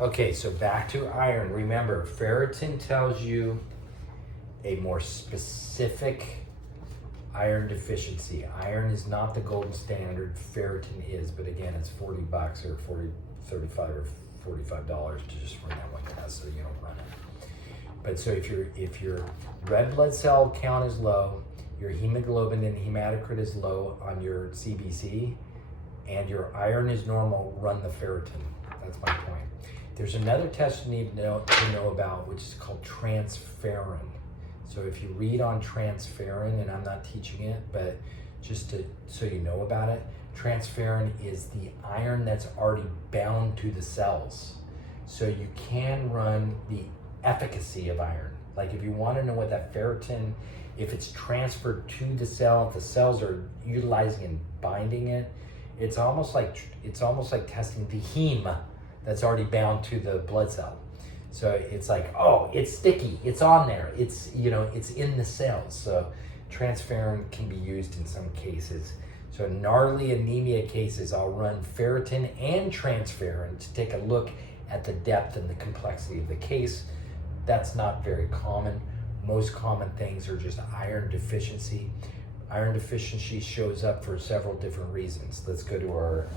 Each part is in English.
Okay, so back to iron. Remember, ferritin tells you a more specific iron deficiency. Iron is not the gold standard, ferritin is, but again, it's $40 or 35 or $45 to just run that one test so you don't run it. But so if your red blood cell count is low, your hemoglobin and hematocrit is low on your CBC, and your iron is normal, run the ferritin. That's my point. There's another test you need to know about, which is called transferrin. So if you read on transferrin, and I'm not teaching it, but just so you know about it, transferrin is the iron that's already bound to the cells. So you can run the efficacy of iron. Like if you want to know what that ferritin, if it's transferred to the cell, if the cells are utilizing and binding it, it's almost like testing the heme that's already bound to the blood cell. So it's like, oh, it's sticky, it's on there, it's in the cells. So transferrin can be used in some cases. So gnarly anemia cases, I'll run ferritin and transferrin to take a look at the depth and the complexity of the case. That's not very common. Most common things are just iron deficiency. Iron deficiency shows up for several different reasons. Let's go to our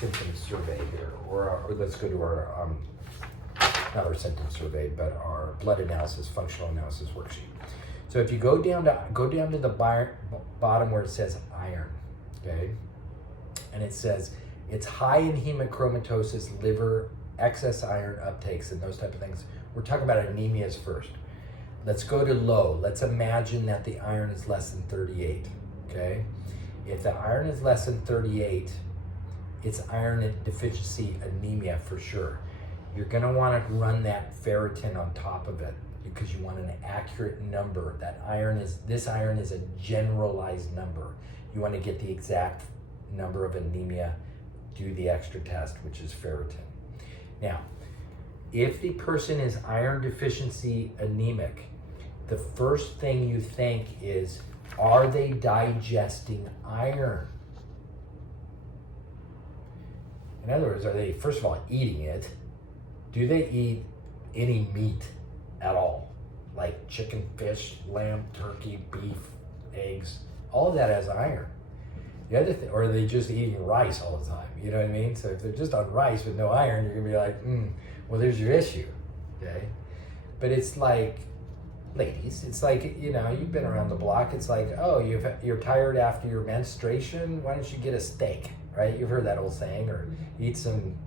symptom survey here, or let's go to our not our symptom survey, but our blood analysis, functional analysis worksheet. So if you go down to the bottom where it says iron, okay, and it says it's high in hemochromatosis, liver, excess iron uptakes, and those type of things. We're talking about anemias first. Let's go to low. Let's imagine that the iron is less than 38, okay? If the iron is less than 38, it's iron deficiency anemia for sure. You're gonna wanna run that ferritin on top of it because you want an accurate number. This iron is a generalized number. You wanna get the exact number of anemia, do the extra test, which is ferritin. Now, if the person is iron deficiency anemic, the first thing you think is, are they digesting iron? In other words, are they, first of all, eating it? Do they eat any meat at all? Like chicken, fish, lamb, turkey, beef, eggs, all of that has iron. The other thing, or are they just eating rice all the time? You know what I mean? So if they're just on rice with no iron, you're gonna be like, well, there's your issue, okay? But it's like, ladies, it's like, you've been around the block. It's like, oh, you're tired after your menstruation. Why don't you get a steak, right? You've heard that old saying, or eat some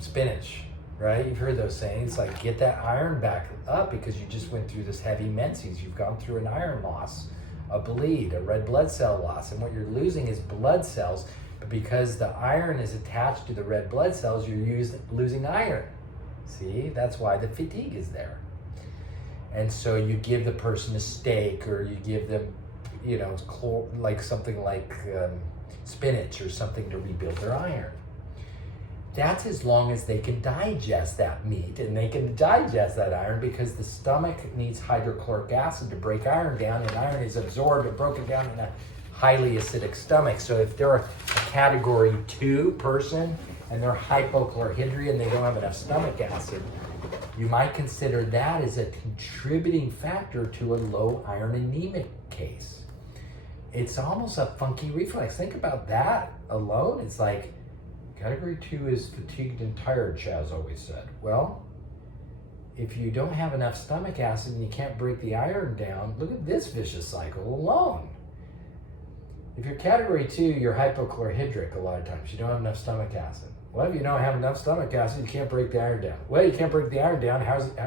spinach, right? You've heard those sayings, like get that iron back up because you just went through this heavy menses. You've gone through an iron loss, a bleed, a red blood cell loss, and what you're losing is blood cells. But because the iron is attached to the red blood cells, you're losing iron. See, that's why the fatigue is there. And so you give the person a steak, or you give them, like something like spinach or something to rebuild their iron. That's as long as they can digest that meat and they can digest that iron, because the stomach needs hydrochloric acid to break iron down, and iron is absorbed and broken down in a highly acidic stomach. So if they're a category 2 person and they're hypochlorhydria and they don't have enough stomach acid, you might consider that as a contributing factor to a low iron anemic case. It's almost a funky reflex. Think about that alone. It's like, category 2 is fatigued and tired, Chaz always said. Well, if you don't have enough stomach acid and you can't break the iron down, look at this vicious cycle alone. If you're category 2, you're hypochlorhydric a lot of times. You don't have enough stomach acid. Well, if you don't have enough stomach acid, you can't break the iron down. Well, you can't break the iron down,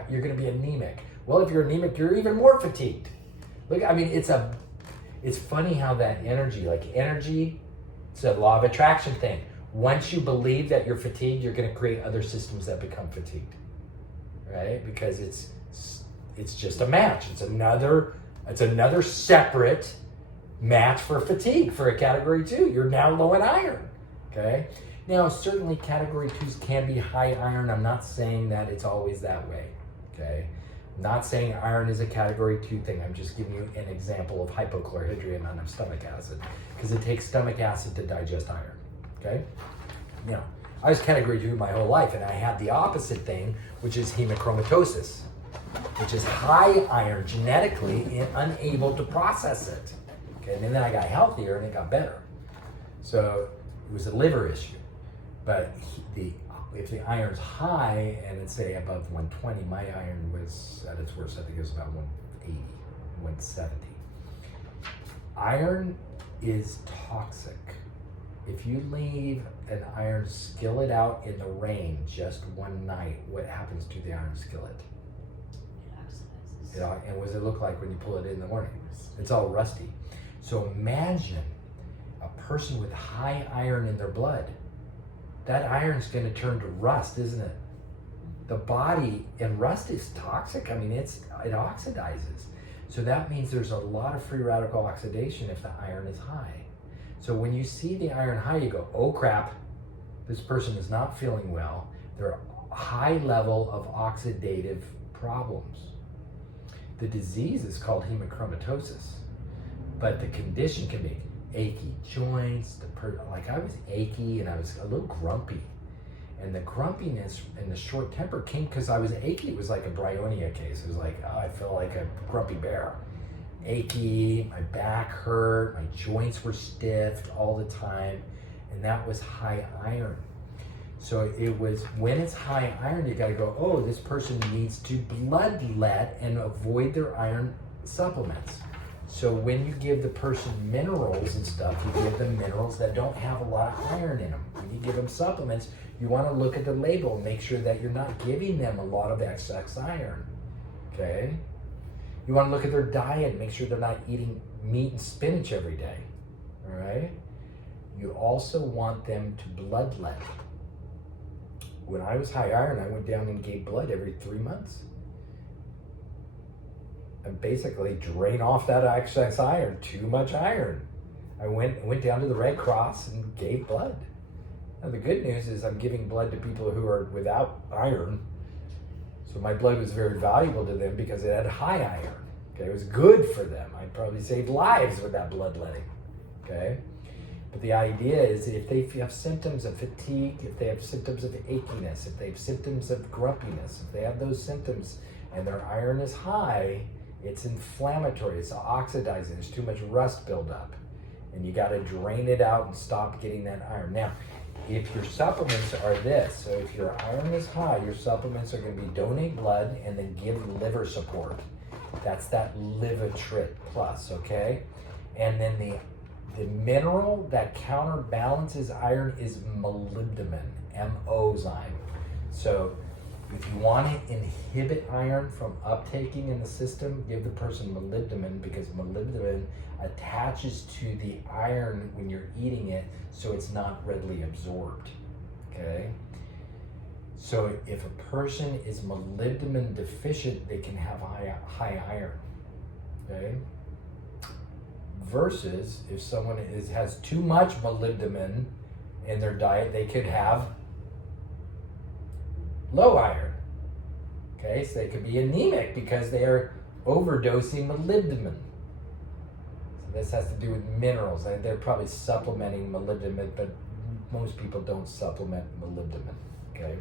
you're gonna be anemic. Well, if you're anemic, you're even more fatigued. Look, I mean, it's funny how that energy, it's a law of attraction thing. Once you believe that you're fatigued, you're gonna create other systems that become fatigued, right? Because it's just a match. It's another separate match for fatigue for a category 2. You're now low in iron, okay? Now, certainly category 2s can be high iron. I'm not saying that it's always that way, okay? I'm not saying iron is a category 2 thing. I'm just giving you an example of hypochlorhydria and not enough stomach acid, because it takes stomach acid to digest iron, okay? Now, I was category 2 my whole life, and I had the opposite thing, which is hemochromatosis, which is high iron genetically and unable to process it. Okay, and then I got healthier and it got better. So it was a liver issue. But if the iron's high and it's say above 120, my iron was at its worst, I think it was about 180, 170. Iron is toxic. If you leave an iron skillet out in the rain just one night, what happens to the iron skillet? It oxidizes. And what does it look like when you pull it in the morning? It's all rusty. So imagine a person with high iron in their blood. That iron's going to turn to rust, isn't it? The body, and rust is toxic. I mean, it oxidizes. So that means there's a lot of free radical oxidation if the iron is high. So when you see the iron high, you go, oh crap, this person is not feeling well. They're a high level of oxidative problems. The disease is called hemochromatosis, but the condition can be achy joints. Like I was achy and I was a little grumpy. And the grumpiness and the short temper came because I was achy. It was like a Bryonia case. It was like, oh, I felt like a grumpy bear. Achy, my back hurt, my joints were stiff all the time, and that was high iron. So it was, when it's high iron, you gotta go, oh, this person needs to bloodlet and avoid their iron supplements. So when you give the person minerals and stuff, you give them minerals that don't have a lot of iron in them. When you give them supplements, you wanna look at the label and make sure that you're not giving them a lot of excess iron, okay? You want to look at their diet, make sure they're not eating meat and spinach every day, all right? You also want them to bloodlet. When I was high iron, I went down and gave blood every 3 months. And basically drain off that excess iron, too much iron. I went down to the Red Cross and gave blood. Now the good news is I'm giving blood to people who are without iron. So my blood was very valuable to them because it had high iron. Okay, it was good for them. I probably saved lives with that bloodletting. Okay, but the idea is if they have symptoms of fatigue, if they have symptoms of achiness, if they have symptoms of grumpiness, if they have those symptoms and their iron is high, it's inflammatory, it's oxidizing, there's too much rust buildup, and you got to drain it out and stop getting that iron. Now, if your supplements are this, so if your iron is high, your supplements are going to be donate blood and then give liver support. That's that Livitrit Plus, okay? And then the mineral that counterbalances iron is molybdenum, M-O-zyme. So if you want to inhibit iron from uptaking in the system, give the person molybdenum, because molybdenum attaches to the iron when you're eating it, so it's not readily absorbed, okay? So if a person is molybdenum deficient, they can have high iron, okay? Versus if someone has too much molybdenum in their diet, they could have low iron, okay? So they could be anemic because they are overdosing molybdenum. So this has to do with minerals. They're probably supplementing molybdenum, but most people don't supplement molybdenum, okay?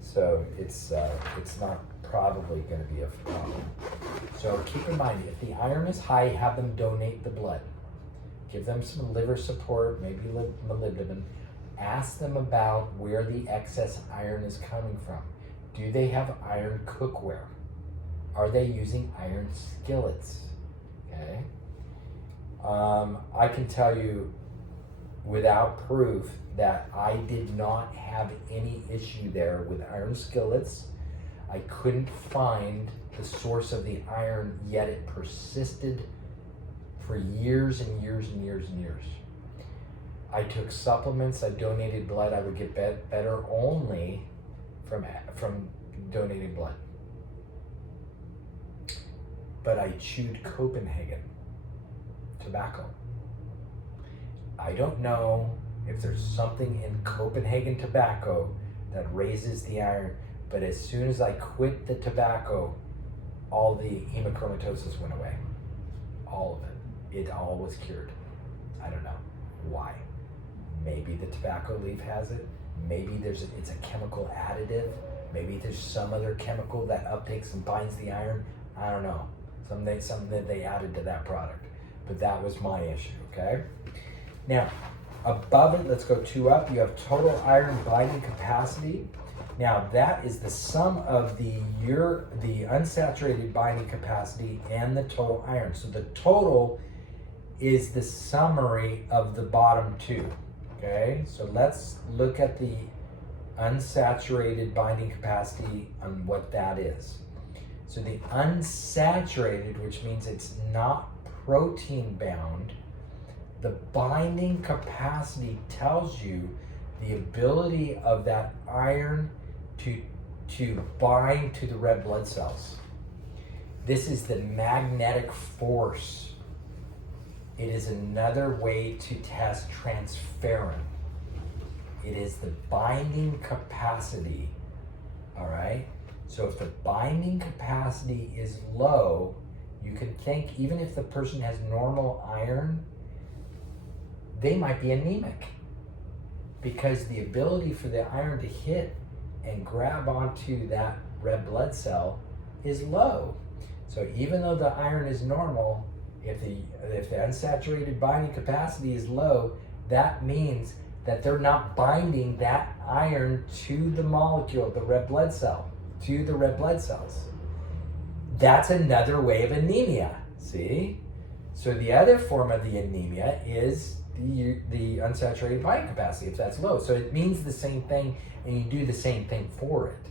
So it's not probably going to be a problem. So keep in mind, if the iron is high, have them donate the blood. Give them some liver support, maybe molybdenum. Ask them about where the excess iron is coming from. Do they have iron cookware? Are they using iron skillets? Okay. I can tell you without proof that I did not have any issue there with iron skillets. I couldn't find the source of the iron, yet it persisted for years and years and years and years. I took supplements, I donated blood, I would get better only from donating blood. But I chewed Copenhagen tobacco. I don't know if there's something in Copenhagen tobacco that raises the iron, but as soon as I quit the tobacco, all the hemochromatosis went away. All of it. It all was cured. I don't know why. Maybe the tobacco leaf has it. Maybe it's a chemical additive. Maybe there's some other chemical that uptakes and binds the iron. I don't know. Something that they added to that product. But that was my issue, okay? Now, above it, let's go 2 up. You have total iron binding capacity. Now, that is the sum of the unsaturated binding capacity and the total iron. So the total is the summary of the bottom 2, okay? So let's look at the unsaturated binding capacity and what that is. So the unsaturated, which means it's not protein bound, the binding capacity tells you the ability of that iron to bind to the red blood cells. This is the magnetic force. It is another way to test transferrin. It is the binding capacity, all right? So if the binding capacity is low, you can think even if the person has normal iron, they might be anemic because the ability for the iron to hit and grab onto that red blood cell is low. So even though the iron is normal, if the unsaturated binding capacity is low, that means that they're not binding that iron to the molecule, the red blood cell, to the red blood cells. That's another way of anemia, see? So the other form of the anemia is the unsaturated binding capacity, if that's low. So it means the same thing, and you do the same thing for it.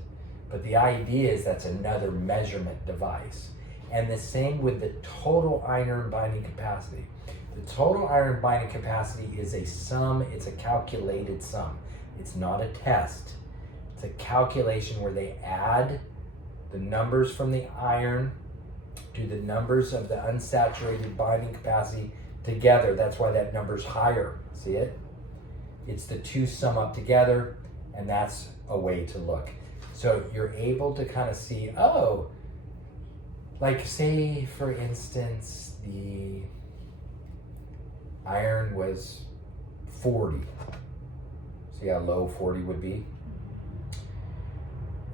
But the idea is that's another measurement device. And the same with the total iron binding capacity. The total iron binding capacity is a sum, it's a calculated sum. It's not a test. It's a calculation where they add the numbers from the iron to the numbers of the unsaturated binding capacity together. That's why that number's higher. See it? It's the two sum up together, and that's a way to look. So you're able to kind of see, oh, like say for instance, the iron was 40. See how low 40 would be?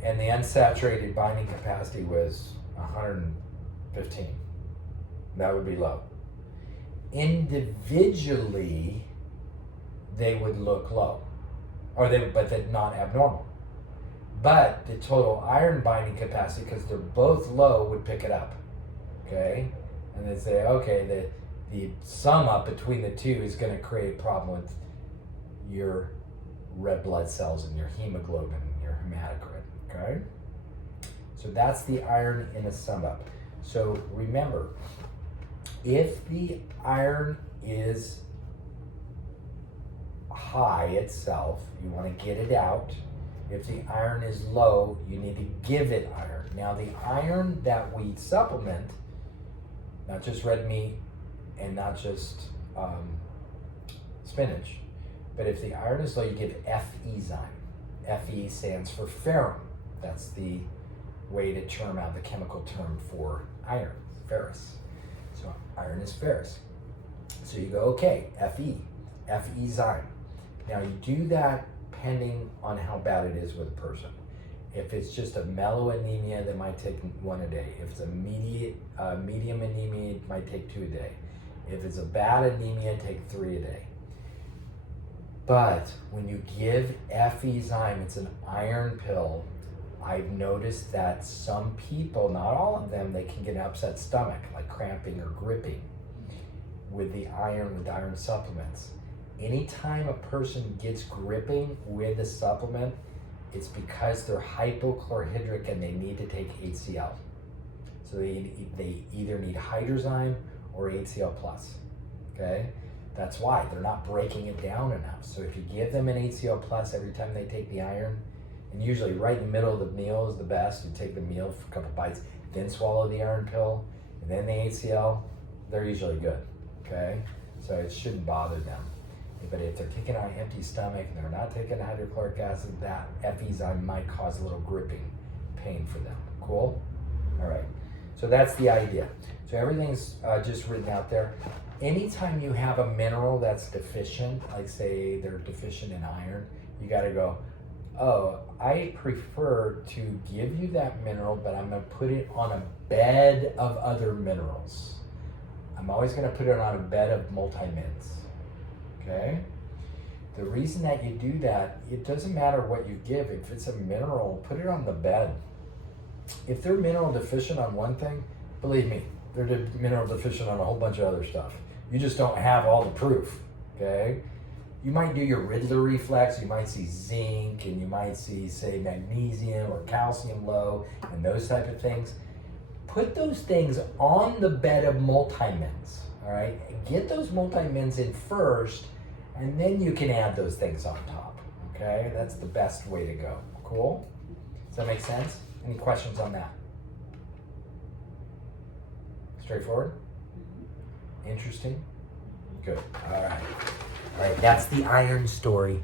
And the unsaturated binding capacity was 115. That would be low. Individually, they would look low, but they're not abnormal. But the total iron binding capacity, because they're both low, would pick it up, okay? And they say, okay, the sum up between the two is going to create a problem with your red blood cells and your hemoglobin, your hematocrit, okay? So that's the iron in a sum up. So remember, if the iron is high itself, you want to get it out. If the iron is low, you need to give it iron. Now the iron that we supplement, not just red meat and not just spinach, but if the iron is low, you give Fe-zyme. Fe stands for ferrum. That's the way to term out the chemical term for iron, ferrous. So iron is ferrous. So you go, okay, Fe-zyme. Now you do that depending on how bad it is with a person. If it's just a mellow anemia, they might take 1 a day. If it's a medium anemia, it might take 2 a day. If it's a bad anemia, take 3 a day. But when you give Fe-zyme, it's an iron pill. I've noticed that some people, not all of them, they can get an upset stomach, like cramping or gripping with iron supplements. Anytime a person gets gripping with a supplement, it's because they're hypochlorhydric and they need to take HCl. So they either need Hydrozyme or HCl+, okay? That's why they're not breaking it down enough. So if you give them an HCl+ every time they take the iron, and usually right in the middle of the meal is the best, you take the meal for a couple bites, then swallow the iron pill, and then the HCl, they're usually good, okay? So it shouldn't bother them. But if they're taking on an empty stomach and they're not taking hydrochloric acid, that Fe-zyme might cause a little gripping pain for them. Cool? All right. So that's the idea. So everything's just written out there. Anytime you have a mineral that's deficient, like say they're deficient in iron, You got to go, oh, I prefer to give you that mineral, but I'm going to put it on a bed of other minerals. I'm always going to put it on a bed of multi-mints. Okay? The reason that you do that, it doesn't matter what you give. If it's a mineral, put it on the bed. If they're mineral deficient on one thing, believe me, they're mineral deficient on a whole bunch of other stuff. You just don't have all the proof, okay? You might do your Riddler reflex, you might see zinc, and you might see, say, magnesium or calcium low, and those type of things. Put those things on the bed of multi-mints, all right? Get those multi-mints in first, and then you can add those things on top, okay? That's the best way to go. Cool? Does that make sense? Any questions on that? Straightforward? Interesting? Good. All right. All right, that's the iron story.